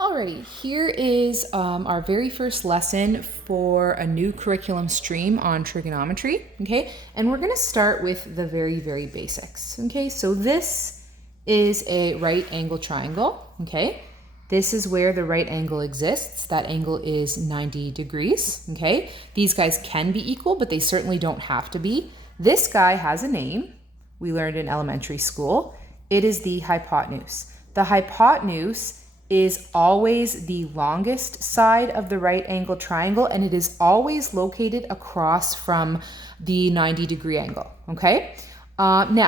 Alrighty, here is our very first lesson for a new curriculum stream on trigonometry, okay? And we're gonna start with the very, very basics, okay? So this is a right angle triangle, okay? This is where the right angle exists. That angle is 90 degrees, okay? These guys can be equal, but they certainly don't have to be. This guy has a name we learned in elementary school. It is the hypotenuse. The hypotenuse is always the longest side of the right angle triangle, and it is always located across from the 90-degree angle, okay? In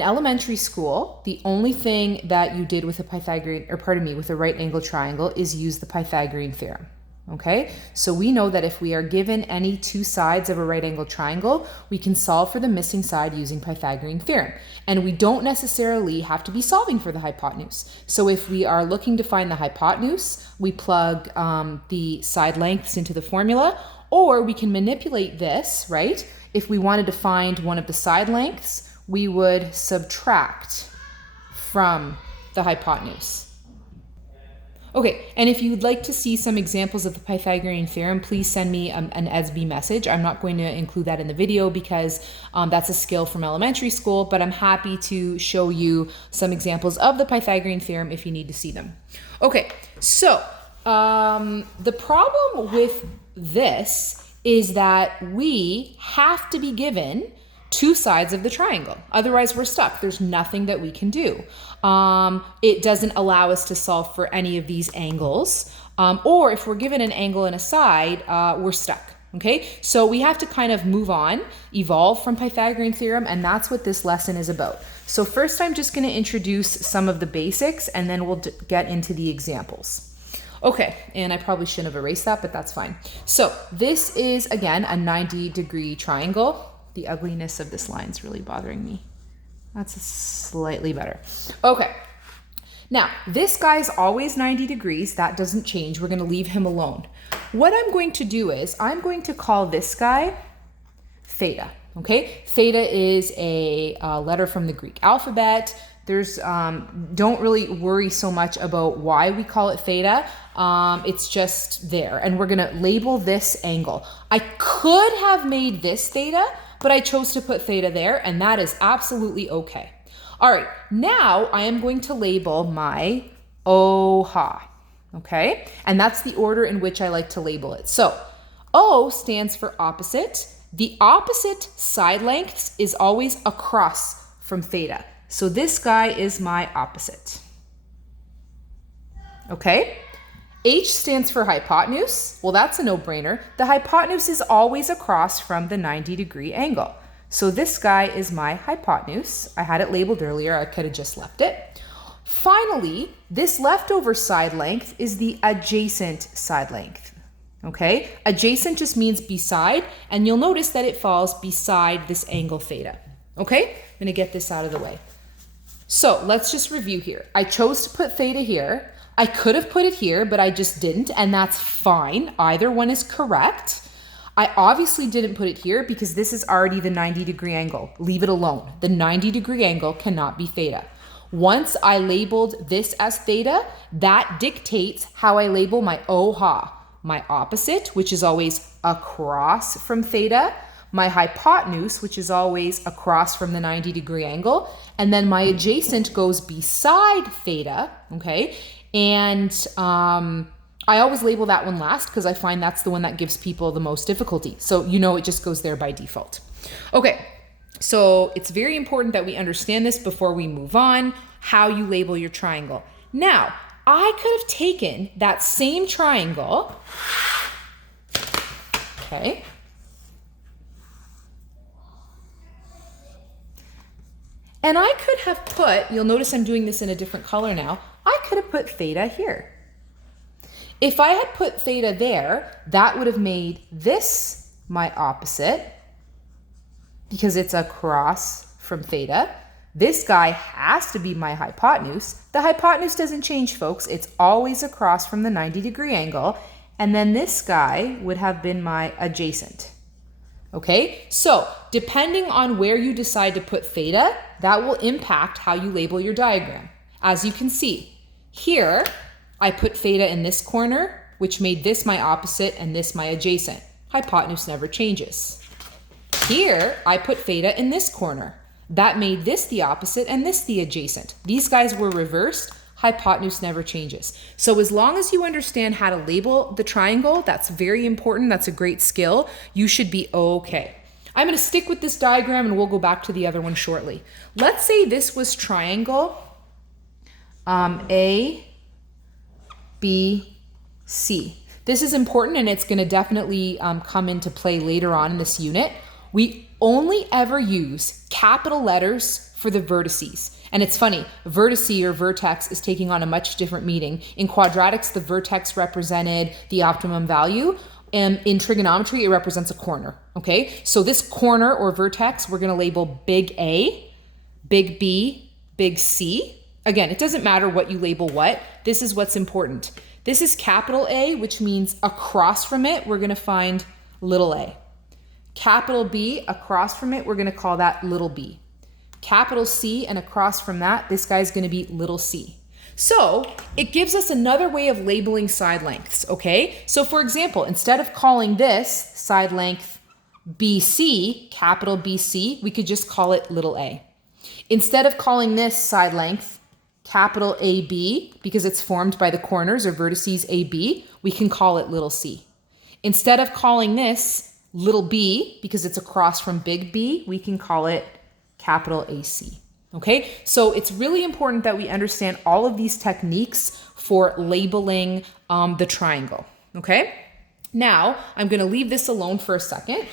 elementary school, the only thing that you did with a with a right angle triangle is use the Pythagorean theorem, okay? So we know that if we are given any two sides of a right angle triangle, we can solve for the missing side using Pythagorean theorem. And we don't necessarily have to be solving for the hypotenuse. So if we are looking to find the hypotenuse, we plug the side lengths into the formula, or we can manipulate this, right? If we wanted to find one of the side lengths, we would subtract from the hypotenuse. Okay, and if you'd like to see some examples of the Pythagorean theorem, please send me an ESB message. I'm not going to include that in the video because that's a skill from elementary school, but I'm happy to show you some examples of the Pythagorean theorem if you need to see them. Okay, so the problem with this is that we have to be given two sides of the triangle. Otherwise, we're stuck. There's nothing that we can do. It doesn't allow us to solve for any of these angles. Or if we're given an angle and a side, we're stuck. Okay, so we have to kind of move on, evolve from Pythagorean theorem, and that's what this lesson is about. So first, I'm just going to introduce some of the basics, and then we'll get into the examples. Okay, and I probably shouldn't have erased that, but that's fine. So this is, again, a 90-degree triangle. The ugliness of this line is really bothering me. That's slightly better. Okay, now this guy's always 90 degrees. That doesn't change. We're going to leave him alone. What I'm going to do is I'm going to call this guy theta. Okay, theta is a letter from the Greek alphabet. There's don't really worry so much about why we call it theta. It's just there, and we're gonna label this angle. I could have made this theta, but I chose to put theta there, and that is absolutely okay. All right, now I am going to label my OHA, okay? And that's the order in which I like to label it. So O stands for opposite. The opposite side lengths is always across from theta. So this guy is my opposite, okay? H stands for hypotenuse. Well, that's a no-brainer. The hypotenuse is always across from the 90-degree angle. So this guy is my hypotenuse. I had it labeled earlier. I could have just left it. Finally, this leftover side length is the adjacent side length, okay? Adjacent just means beside, and you'll notice that it falls beside this angle theta, okay? I'm gonna get this out of the way. So let's just review here. I chose to put theta here. I could have put it here, but I just didn't, and that's fine. Either one is correct. I obviously didn't put it here because this is already the 90-degree angle. Leave it alone. The 90-degree angle cannot be theta. Once I labeled this as theta, that dictates how I label my OHA, my opposite, which is always across from theta, my hypotenuse, which is always across from the 90-degree angle, and then my adjacent goes beside theta, okay? And I always label that one last because I find that's the one that gives people the most difficulty. So you know it just goes there by default. Okay, so it's very important that we understand this before we move on, how you label your triangle. Now, I could have taken that same triangle, okay, and I could have put, you'll notice I'm doing this in a different color now, I could have put theta here. If I had put theta there, that would have made this my opposite because it's across from theta. This guy has to be my hypotenuse. The hypotenuse doesn't change, folks. It's always across from the 90-degree angle. And then this guy would have been my adjacent. Okay, so depending on where you decide to put theta, that will impact how you label your diagram. As you can see, here I put theta in this corner, which made this my opposite and this my adjacent. Hypotenuse never changes. Here, I put theta in this corner. That made this the opposite and this the adjacent. These guys were reversed. Hypotenuse never changes. So as long as you understand how to label the triangle, that's very important. That's a great skill. You should be okay. I'm going to stick with this diagram and we'll go back to the other one shortly. Let's say this was triangle A, B, C. This is important and it's going to definitely come into play later on in this unit. We only ever use capital letters for the vertices. And it's funny, vertice or vertex is taking on a much different meaning. In quadratics, the vertex represented the optimum value. And in trigonometry, it represents a corner, okay? So this corner or vertex, we're gonna label big A, big B, big C. Again, it doesn't matter what you label what. This is what's important. This is capital A, which means across from it, we're gonna find little a. Capital B, across from it, we're gonna call that little b. Capital C, and across from that, this guy's gonna be little c. So it gives us another way of labeling side lengths, okay? So for example, instead of calling this side length BC, capital BC, we could just call it little a. Instead of calling this side length capital AB, because it's formed by the corners or vertices AB, we can call it little c. Instead of calling this little b, because it's across from big B, we can call it capital AC. Okay, so it's really important that we understand all of these techniques for labeling the triangle. Okay, now I'm going to leave this alone for a second.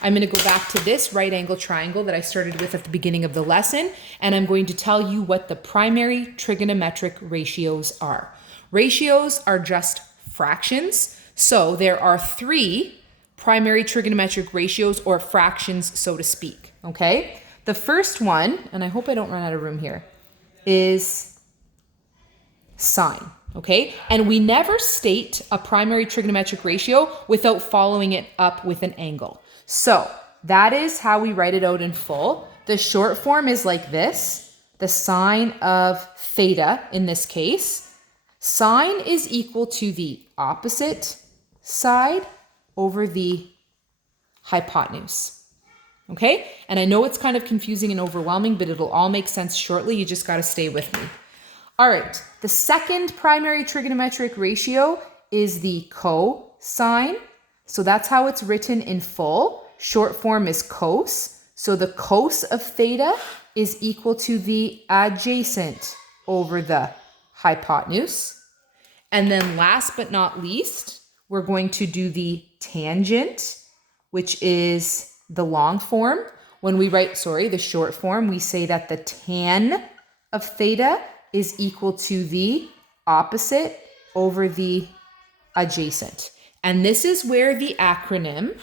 I'm going to go back to this right angle triangle that I started with at the beginning of the lesson, and I'm going to tell you what the primary trigonometric ratios are. Ratios are just fractions, so there are 3 primary trigonometric ratios or fractions, so to speak. Okay. The first one, and I hope I don't run out of room here, is sine, okay? And we never state a primary trigonometric ratio without following it up with an angle. So that is how we write it out in full. The short form is like this, the sine of theta in this case. Sine is equal to the opposite side over the hypotenuse. Okay, and I know it's kind of confusing and overwhelming, but it'll all make sense shortly. You just got to stay with me. All right, the second primary trigonometric ratio is the cosine. So that's how it's written in full. Short form is cos. So the cos of theta is equal to the adjacent over the hypotenuse. And then last but not least, we're going to do the tangent, which is the long form. When we write, the short form, we say that the tan of theta is equal to the opposite over the adjacent. And this is where the acronym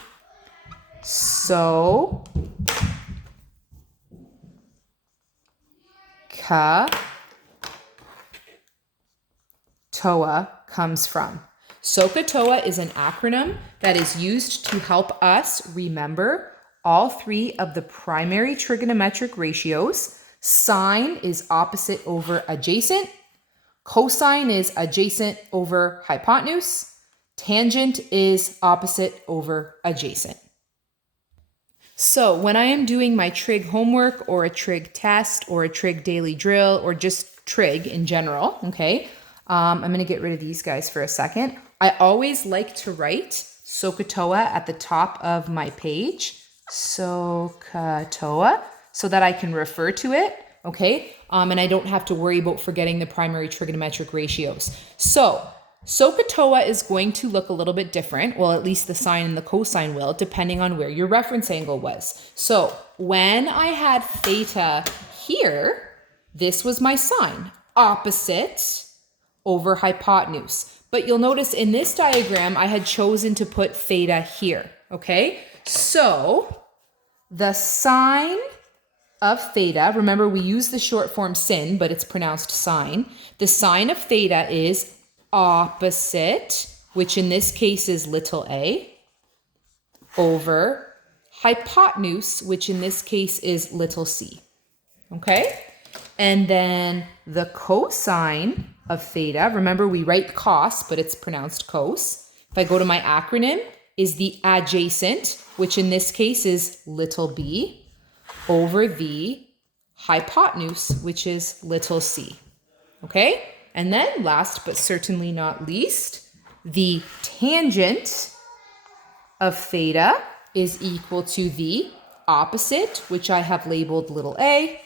SOHCAHTOA comes from. SOHCAHTOA is an acronym that is used to help us remember all 3 of the primary trigonometric ratios. Sine is opposite over adjacent. Cosine is adjacent over hypotenuse. Tangent is opposite over adjacent. So when I am doing my trig homework or a trig test or a trig daily drill or just trig in general, okay, I'm going to get rid of these guys for a second. I always like to write SOHCAHTOA at the top of my page, SOHCAHTOA, so that I can refer to it, okay? And I don't have to worry about forgetting the primary trigonometric ratios. So SOHCAHTOA is going to look a little bit different. Well, at least the sine and the cosine will, depending on where your reference angle was. So when I had theta here, this was my sine, opposite over hypotenuse. But you'll notice in this diagram, I had chosen to put theta here, okay? So the sine of theta, remember we use the short form sin, but it's pronounced sine. The sine of theta is opposite, which in this case is little a, over hypotenuse, which in this case is little c, okay? And then the cosine of theta. Remember, we write cos, but it's pronounced cos. If I go to my acronym, is the adjacent, which in this case is little b, over the hypotenuse, which is little c. Okay? And then last but certainly not least, the tangent of theta is equal to the opposite, which I have labeled little a,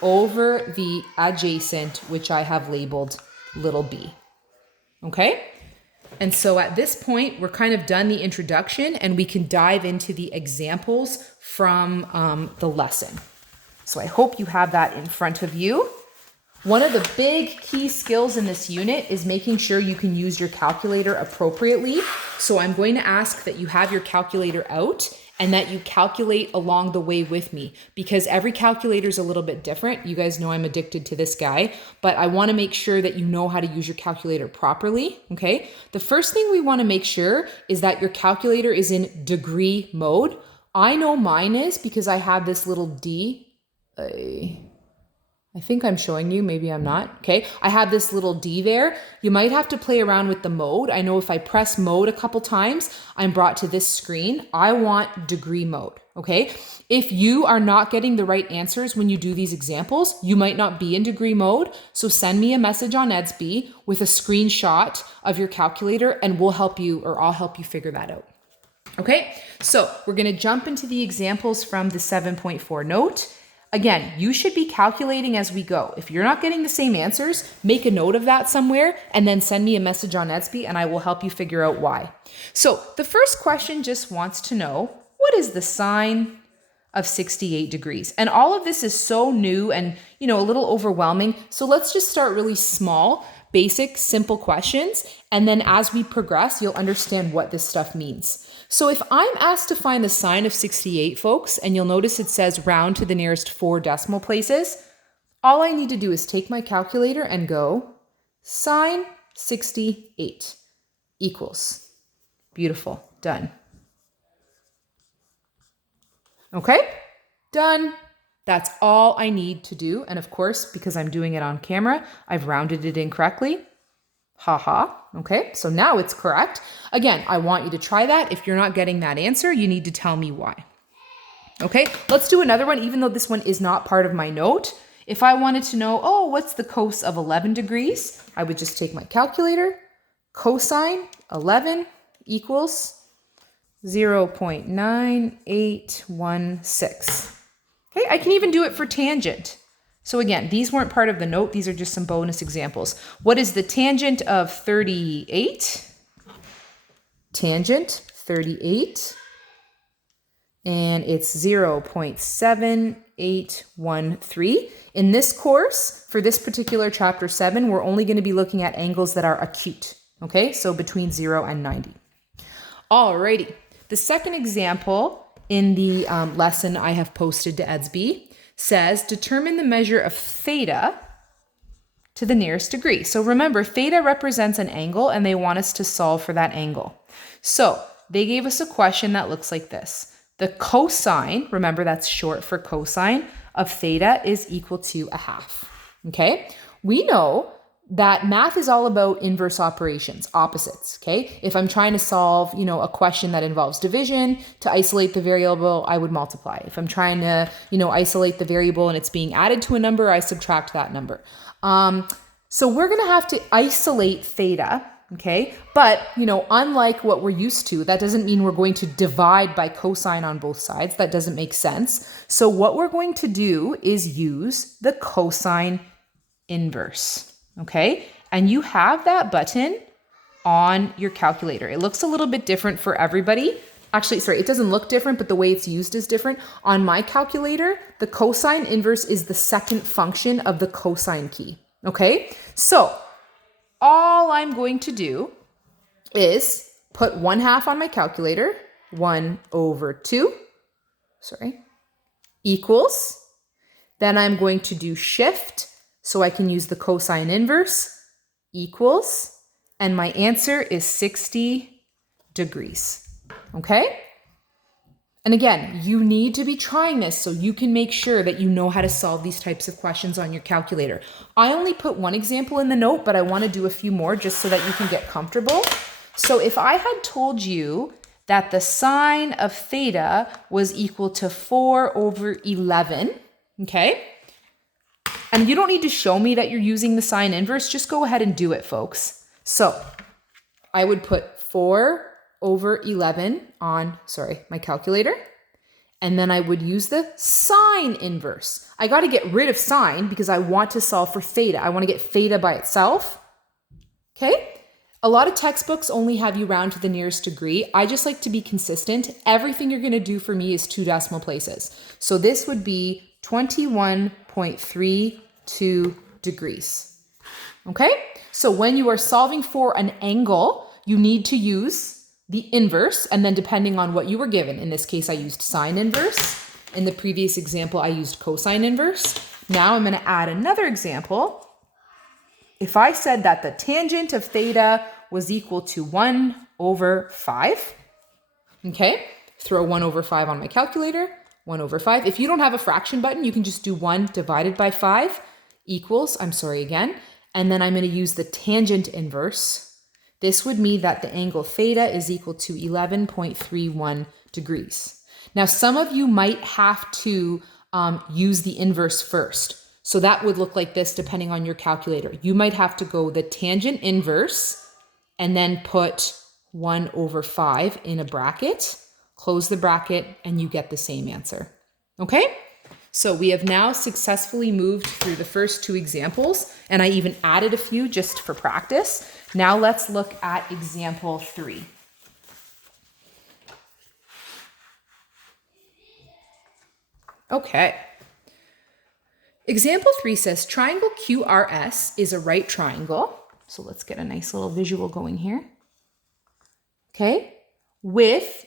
over the adjacent, which I have labeled little b. Okay? And so at this point, we're kind of done the introduction and we can dive into the examples from the lesson. So I hope you have that in front of you. One of the big key skills in this unit is making sure you can use your calculator appropriately. So I'm going to ask that you have your calculator out and that you calculate along the way with me, because every calculator is a little bit different. You guys know I'm addicted to this guy, but I want to make sure that you know how to use your calculator properly, okay? The first thing we want to make sure is that your calculator is in degree mode. I know mine is because I have this little D. I think I'm showing you, maybe I'm not, okay? I have this little D there. You might have to play around with the mode. I know if I press mode a couple times, I'm brought to this screen. I want degree mode, okay? If you are not getting the right answers when you do these examples, you might not be in degree mode. So send me a message on Edsby with a screenshot of your calculator and we'll help you, or I'll help you figure that out. Okay, so we're gonna jump into the examples from the 7.4 note. Again, you should be calculating as we go. If you're not getting the same answers, make a note of that somewhere and then send me a message on Edsby and I will help you figure out why. So the first question just wants to know, what is the sine of 68 degrees? And all of this is so new and, a little overwhelming. So let's just start really small, basic, simple questions. And then as we progress, you'll understand what this stuff means. So if I'm asked to find the sine of 68, folks, and you'll notice it says round to the nearest 4 decimal places, all I need to do is take my calculator and go sine 68 equals. Beautiful. Done. Okay? Done. That's all I need to do. And of course, because I'm doing it on camera, I've rounded it incorrectly. Haha. Okay, so now it's correct. Again, I want you to try that. If you're not getting that answer, you need to tell me why. Okay, let's do another one, even though this one is not part of my note. If I wanted to know, what's the cos of 11 degrees? I would just take my calculator. Cosine 11 equals 0.9816. Okay, I can even do it for tangent. So again, these weren't part of the note. These are just some bonus examples. What is the tangent of 38? Tangent 38. And it's 0.7813. In this course, for this particular chapter 7, we're only going to be looking at angles that are acute. Okay, so between 0 and 90. Alrighty. The second example in the lesson I have posted to Edsby says, determine the measure of theta to the nearest degree. So remember, theta represents an angle and they want us to solve for that angle. So they gave us a question that looks like this. The cosine, remember that's short for cosine, of theta is equal to 1/2. Okay? We know that math is all about inverse operations, opposites, okay? If I'm trying to solve, a question that involves division, to isolate the variable, I would multiply. If I'm trying to, isolate the variable and it's being added to a number, I subtract that number. So we're gonna have to isolate theta, okay? But, unlike what we're used to, that doesn't mean we're going to divide by cosine on both sides. That doesn't make sense. So what we're going to do is use the cosine inverse. Okay, and you have that button on your calculator. It looks a little bit different for everybody. Actually, sorry, it doesn't look different, but the way it's used is different. On my calculator, the cosine inverse is the second function of the cosine key. Okay, so all I'm going to do is put 1/2 on my calculator, 1/2, equals. Then I'm going to do shift, so I can use the cosine inverse, equals, and my answer is 60 degrees, okay? And again, you need to be trying this so you can make sure that you know how to solve these types of questions on your calculator. I only put one example in the note, but I want to do a few more just so that you can get comfortable. So if I had told you that the sine of theta was equal to 4 over 11, okay? And you don't need to show me that you're using the sine inverse, just go ahead and do it, folks. So I would put 4 over 11 on, my calculator. And then I would use the sine inverse. I got to get rid of sine because I want to solve for theta. I want to get theta by itself. Okay? A lot of textbooks only have you round to the nearest degree. I just like to be consistent. Everything you're going to do for me is 2 decimal places. So this would be 21.32 degrees. Okay? So when you are solving for an angle, you need to use the inverse, and then depending on what you were given, in this case I used sine inverse. In the previous example, I used cosine inverse. Now I'm going to add another example. If I said that the tangent of theta was equal to 1 over 5, okay, throw 1 over 5 on my calculator, 1 over 5. If you don't have a fraction button, you can just do 1 divided by 5 equals, and then I'm going to use the tangent inverse. This would mean that the angle theta is equal to 11.31 degrees. Now, some of you might have to use the inverse first. So that would look like this depending on your calculator. You might have to go the tangent inverse and then put 1 over 5 in a bracket, close the bracket, and you get the same answer. Okay? So we have now successfully moved through the first 2 examples, and I even added a few just for practice. Now let's look at example 3. Okay. Example 3 says triangle QRS is a right triangle. So let's get a nice little visual going here. Okay. With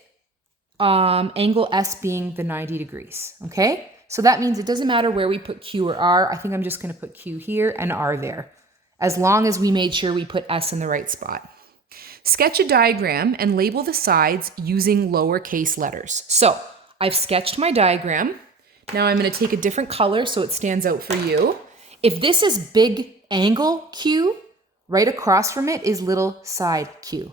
angle S being the 90 degrees. Okay. So that means it doesn't matter where we put Q or R. I think I'm just going to put Q here and R there, as long as we made sure we put S in the right spot. Sketch a diagram and label the sides using lowercase letters. So I've sketched my diagram. Now I'm going to take a different color so it stands out for you. If this is big angle Q, right across from it is little side Q.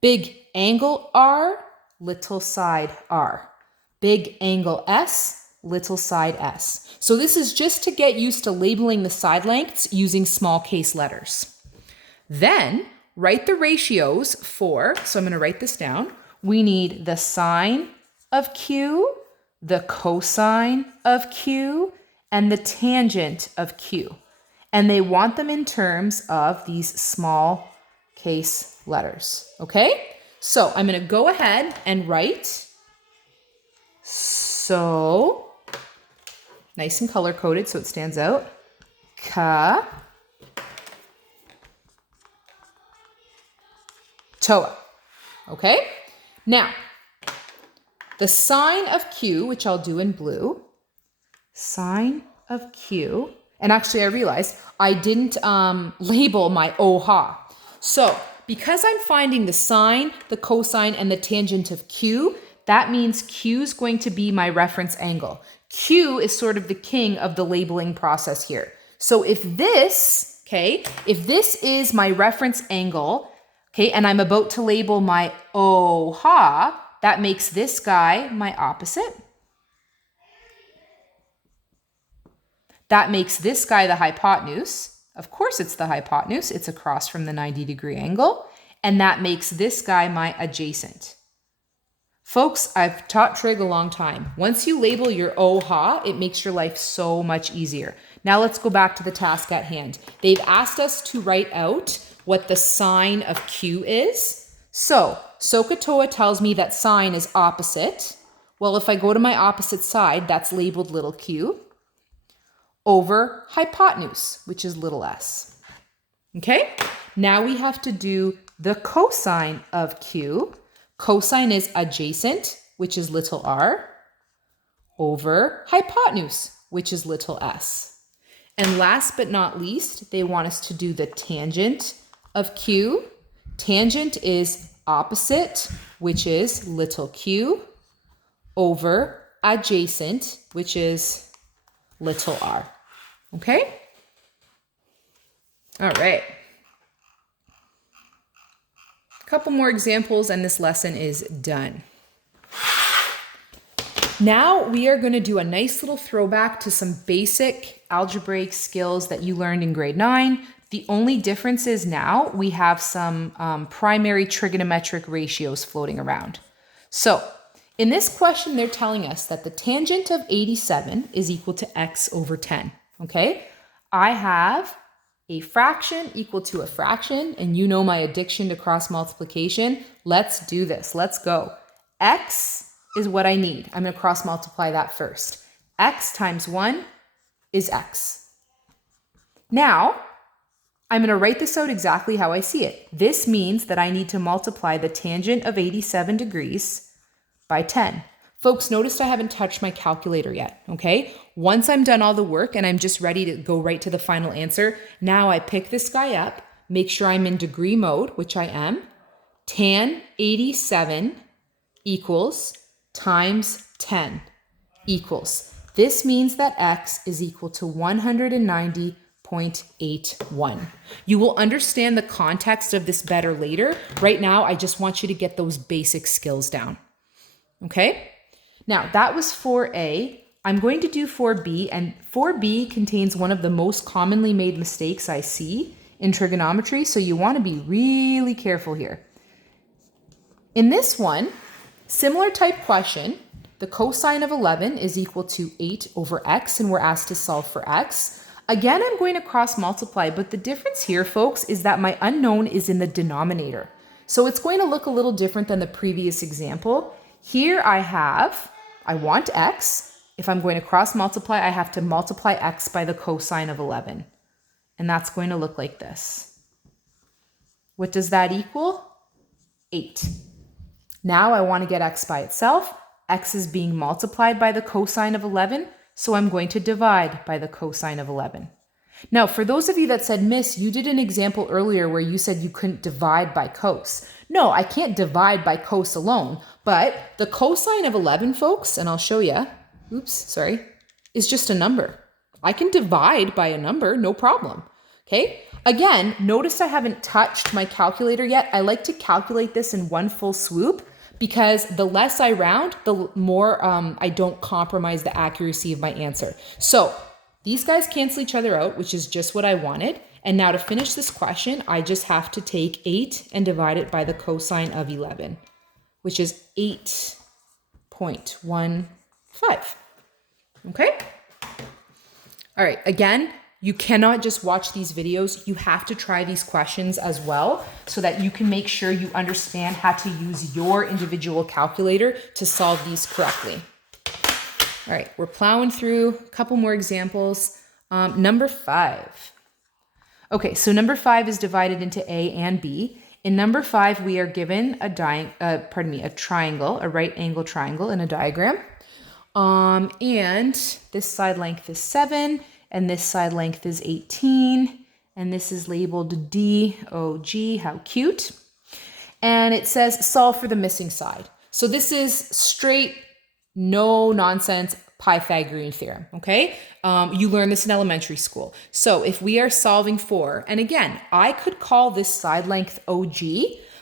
Big angle R, little side R. Big angle S, little side S. So this is just to get used to labeling the side lengths using small case letters. Then write the ratios for, so I'm going to write this down. We need the sine of Q, the cosine of Q, and the tangent of Q. And they want them in terms of these small case letters. Okay? So I'm going to go ahead and write. So nice and color coded so it stands out. Ka. Toa. Okay? Now, the sine of Q, which I'll do in blue, sine of Q, and actually I realized I didn't label my OHA. So because I'm finding the sine, the cosine, and the tangent of Q, that means Q is going to be my reference angle. Q is sort of the king of the labeling process here. So if this is my reference angle, okay, and I'm about to label my OHA, that makes this guy my opposite. That makes this guy the hypotenuse. Of course it's the hypotenuse. It's across from the 90-degree angle. And that makes this guy my adjacent. Folks, I've taught trig a long time. Once you label your OHA, it makes your life so much easier. Now let's go back to the task at hand. They've asked us to write out what the sine of Q is. So SOHCAHTOA tells me that sine is opposite. Well, if I go to my opposite side, that's labeled little q, over hypotenuse, which is little s. Okay? Now we have to do the cosine of Q. Cosine is adjacent, which is little r, over hypotenuse, which is little s. And last but not least, they want us to do the tangent of Q. Tangent is opposite, which is little q, over adjacent, which is little r. Okay? All right. A couple more examples and this lesson is done. Now we are going to do a nice little throwback to some basic algebraic skills that you learned in grade 9. The only difference is now we have some primary trigonometric ratios floating around. So in this question, they're telling us that the tangent of 87 is equal to x over 10, okay? I have a fraction equal to a fraction, and you know my addiction to cross multiplication. Let's do this. Let's go. X is what I need. I'm going to cross multiply that first. X times 1 is x. Now, I'm going to write this out exactly how I see it. This means that I need to multiply the tangent of 87 degrees by 10. Folks, notice I haven't touched my calculator yet, okay? Once I'm done all the work and I'm just ready to go right to the final answer, now I pick this guy up, make sure I'm in degree mode, which I am. Tan 87 equals times 10 equals. This means that x is equal to 190.81. You will understand the context of this better later. Right now, I just want you to get those basic skills down. Okay? Now, that was 4A. I'm going to do 4B, and 4B contains one of the most commonly made mistakes I see in trigonometry, so you want to be really careful here. In this one, similar type question, the cosine of 11 is equal to 8 over x, and we're asked to solve for x. Again, I'm going to cross multiply, but the difference here, folks, is that my unknown is in the denominator. So it's going to look a little different than the previous example. Here I want x. If I'm going to cross multiply, I have to multiply x by the cosine of 11. And that's going to look like this. What does that equal? 8. Now I want to get x by itself. X is being multiplied by the cosine of 11, so I'm going to divide by the cosine of 11. Now, for those of you that said, Miss, you did an example earlier where you said you couldn't divide by cos. No, I can't divide by cos alone, but the cosine of 11, folks, and I'll show you, is just a number. I can divide by a number, no problem, okay? Again, notice I haven't touched my calculator yet. I like to calculate this in one full swoop because the less I round, the more I don't compromise the accuracy of my answer. So these guys cancel each other out, which is just what I wanted. And now to finish this question, I just have to take 8 and divide it by the cosine of 11, which is 8.15. Okay? All right, again, you cannot just watch these videos. You have to try these questions as well so that you can make sure you understand how to use your individual calculator to solve these correctly. All right, we're plowing through a couple more examples. Number 5. Okay, so number 5 is divided into A and B. In number 5, we are given a triangle, a right angle triangle in a diagram. And this side length is 7, and this side length is 18, and this is labeled DOG, how cute. And it says solve for the missing side. So this is straight, no nonsense Pythagorean theorem, okay? You learned this in elementary school. So if we are solving for, and again, I could call this side length OG,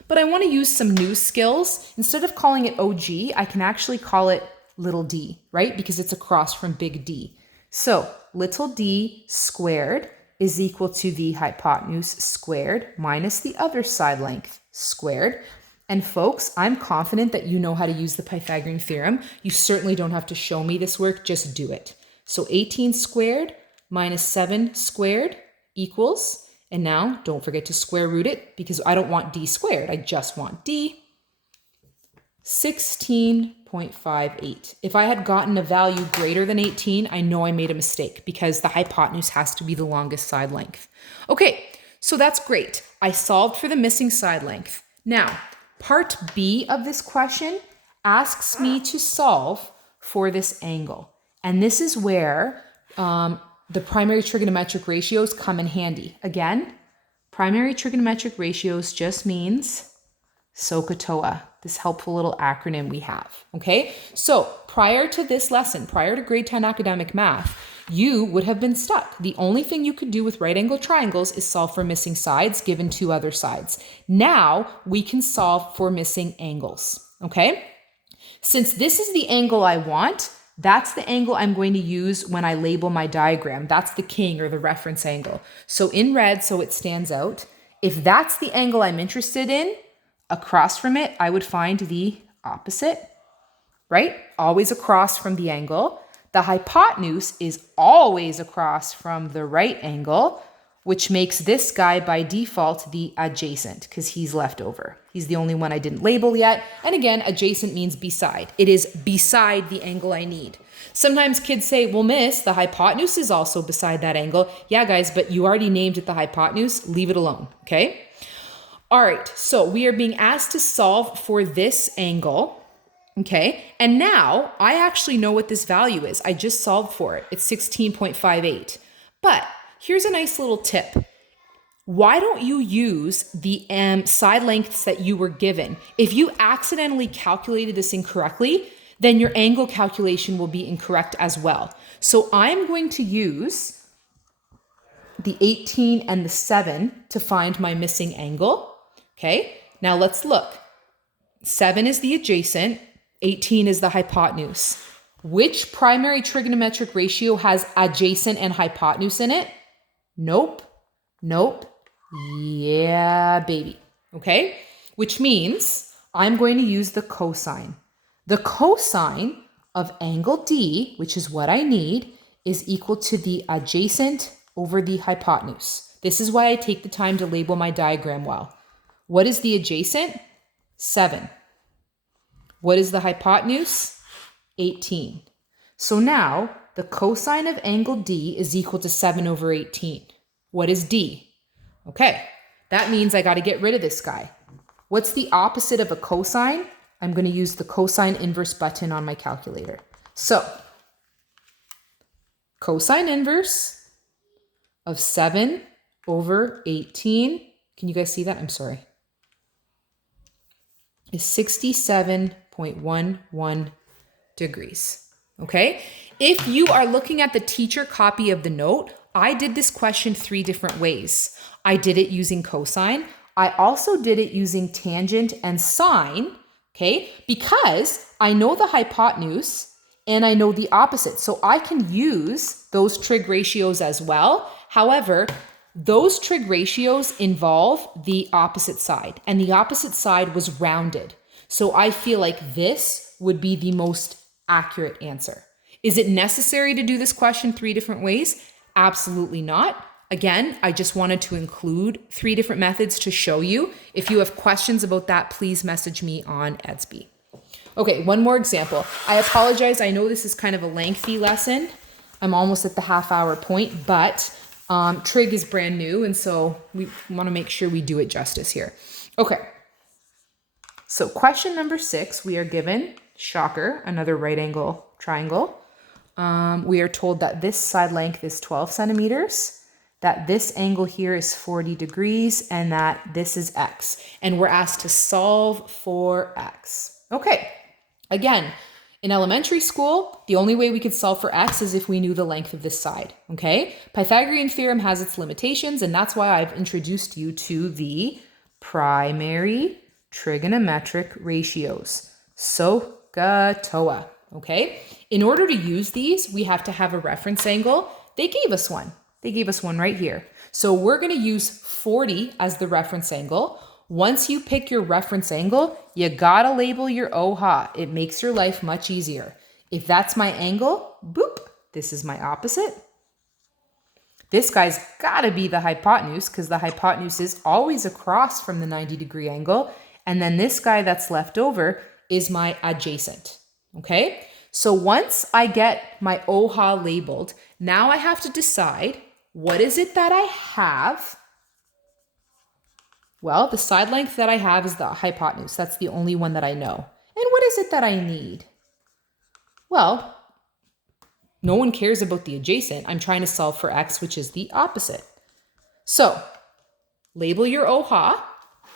but I want to use some new skills. Instead of calling it OG, I can actually call it little d, right? Because it's across from big D. So little d squared is equal to the hypotenuse squared minus the other side length squared. And folks, I'm confident that you know how to use the Pythagorean theorem. You certainly don't have to show me this work, just do it. So 18 squared minus 7 squared equals, and now don't forget to square root it because I don't want d squared, I just want d, 16.58. If I had gotten a value greater than 18, I know I made a mistake because the hypotenuse has to be the longest side length. Okay, so that's great. I solved for the missing side length. Now, part B of this question asks me to solve for this angle. And this is where the primary trigonometric ratios come in handy. Again, primary trigonometric ratios just means SOHCAHTOA, this helpful little acronym we have, okay? So prior to this lesson, prior to grade 10 academic math, you would have been stuck. The only thing you could do with right angle triangles is solve for missing sides given two other sides. Now we can solve for missing angles, okay? Since this is the angle I want, that's the angle I'm going to use when I label my diagram. That's the king or the reference angle. So in red, so it stands out. If that's the angle I'm interested in, across from it, I would find the opposite, right? Always across from the angle. The hypotenuse is always across from the right angle, which makes this guy by default the adjacent because he's left over. He's the only one I didn't label yet. And again, adjacent means beside. It is beside the angle I need. Sometimes kids say, well, miss, the hypotenuse is also beside that angle. Yeah, guys, but you already named it the hypotenuse. Leave it alone, okay? All right, so we are being asked to solve for this angle. Okay, and now I actually know what this value is. I just solved for it. It's 16.58. But here's a nice little tip. Why don't you use the side lengths that you were given? If you accidentally calculated this incorrectly, then your angle calculation will be incorrect as well. So I'm going to use the 18 and the 7 to find my missing angle. Okay, now let's look. 7 is the adjacent. 18 is the hypotenuse. Which primary trigonometric ratio has adjacent and hypotenuse in it? Nope. Nope. Yeah, baby. Okay? Which means I'm going to use the cosine. The cosine of angle D, which is what I need, is equal to the adjacent over the hypotenuse. This is why I take the time to label my diagram well. What is the adjacent? 7. What is the hypotenuse? 18. So now the cosine of angle D is equal to 7 over 18. What is D? Okay, that means I got to get rid of this guy. What's the opposite of a cosine? I'm going to use the cosine inverse button on my calculator. So cosine inverse of 7 over 18. Can you guys see that? I'm sorry. Is 67.11 degrees, okay? If you are looking at the teacher copy of the note, I did this question 3 different ways. I did it using cosine. I also did it using tangent and sine, okay? Because I know the hypotenuse and I know the opposite. So I can use those trig ratios as well. However, those trig ratios involve the opposite side, and the opposite side was rounded. So I feel like this would be the most accurate answer. Is it necessary to do this question 3 different ways? Absolutely not. Again, I just wanted to include 3 different methods to show you. If you have questions about that, please message me on Edsby. Okay, one more example. I apologize. I know this is kind of a lengthy lesson. I'm almost at the half-hour point, but trig is brand new, and so we want to make sure we do it justice here. Okay, so question number 6, we are given, shocker, another right angle triangle. We are told that this side length is 12 centimeters, that this angle here is 40 degrees, and that this is x. And we're asked to solve for x. Okay, again, in elementary school, the only way we could solve for x is if we knew the length of this side, okay? Pythagorean theorem has its limitations, and that's why I've introduced you to the primary trigonometric ratios, SOHCAHTOA, okay? In order to use these, we have to have a reference angle. They gave us one. They gave us one right here. So we're going to use 40 as the reference angle. Once you pick your reference angle, you gotta label your OHA. It makes your life much easier. If that's my angle, boop, this is my opposite. This guy's gotta be the hypotenuse because the hypotenuse is always across from the 90-degree angle. And then this guy that's left over is my adjacent, okay? So once I get my OHA labeled, now I have to decide what is it that I have. Well, the side length that I have is the hypotenuse. That's the only one that I know. And what is it that I need? Well, no one cares about the adjacent. I'm trying to solve for x, which is the opposite. So, label your OHA.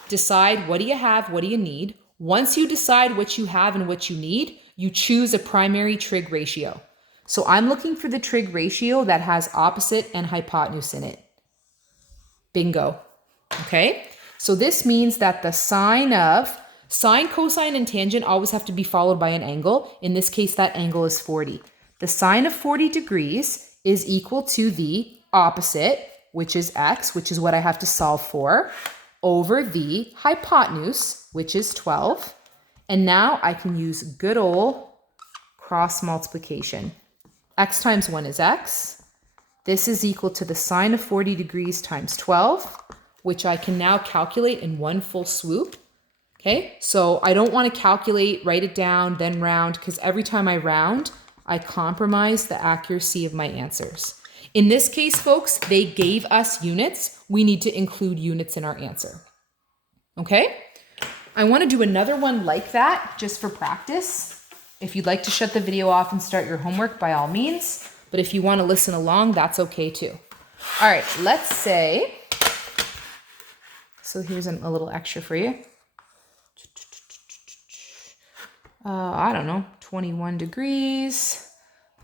decide what do you have, what do you need. Once you decide what you have and what you need, you choose a primary trig ratio. So I'm looking for the trig ratio that has opposite and hypotenuse in it. Bingo. Okay? So this means that the sine, cosine, and tangent always have to be followed by an angle. In this case, that angle is 40. The sine of 40 degrees is equal to the opposite, which is x, which is what I have to solve for, over the hypotenuse, which is 12. And now I can use good old cross multiplication. X times 1 is x. This is equal to the sine of 40 degrees times 12, which I can now calculate in one full swoop. Okay, so I don't want to calculate, write it down, then round, because every time I round, I compromise the accuracy of my answers. In this case, folks, they gave us units. We need to include units in our answer. Okay, I want to do another one like that just for practice. If you'd like to shut the video off and start your homework, by all means. But if you want to listen along, that's okay too. All right, let's say, so here's a little extra for you. I don't know, 21 degrees,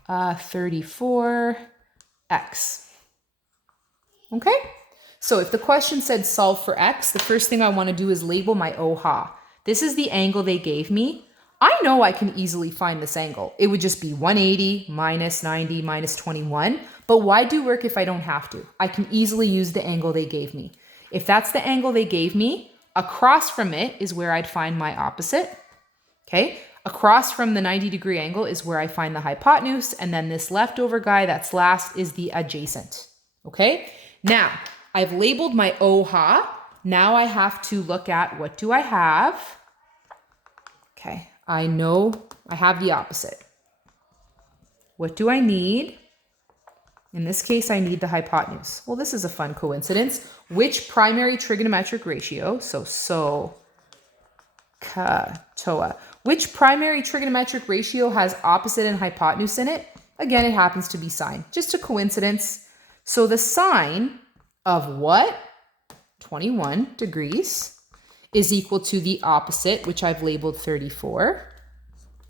34, x. Okay, so if the question said solve for x, the first thing I want to do is label my OHA. This is the angle they gave me. I know I can easily find this angle. It would just be 180 minus 90 minus 21. But why do work if I don't have to? I can easily use the angle they gave me. If that's the angle they gave me, across from it is where I'd find my opposite. Okay, across from the 90-degree angle is where I find the hypotenuse. And then this leftover guy that's last is the adjacent. Okay, now I've labeled my OHA. Now I have to look at what do I have? Okay. I know I have the opposite. What do I need? In this case, I need the hypotenuse. Well, this is a fun coincidence. Which primary trigonometric ratio, which primary trigonometric ratio has opposite and hypotenuse in it? Again, it happens to be sine. Just a coincidence. So the sine of what? 21 degrees. Is equal to the opposite, which I've labeled 34,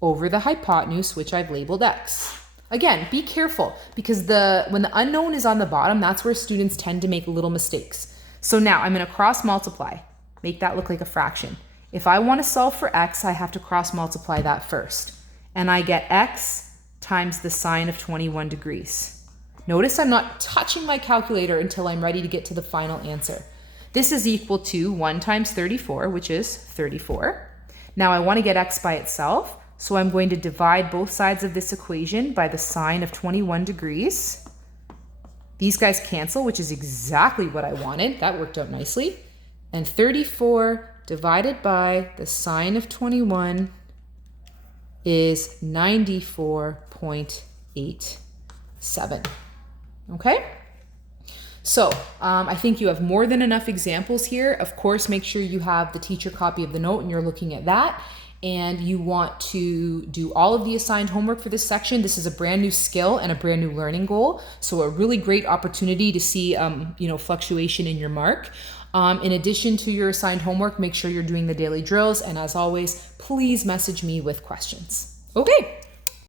over the hypotenuse, which I've labeled x. Again, be careful, because when the unknown is on the bottom, that's where students tend to make little mistakes. So now I'm going to cross multiply, make that look like a fraction. If I want to solve for x, I have to cross multiply that first. And I get x times the sine of 21 degrees. Notice I'm not touching my calculator until I'm ready to get to the final answer. This is equal to 1 times 34, which is 34. Now I want to get x by itself, so I'm going to divide both sides of this equation by the sine of 21 degrees. These guys cancel, which is exactly what I wanted. That worked out nicely. And 34 divided by the sine of 21 is 94.87. Okay? So I think you have more than enough examples here. Of course, make sure you have the teacher copy of the note and you're looking at that. And you want to do all of the assigned homework for this section. This is a brand new skill and a brand new learning goal. So a really great opportunity to see fluctuation in your mark. In addition to your assigned homework, make sure you're doing the daily drills. And as always, please message me with questions. Okay.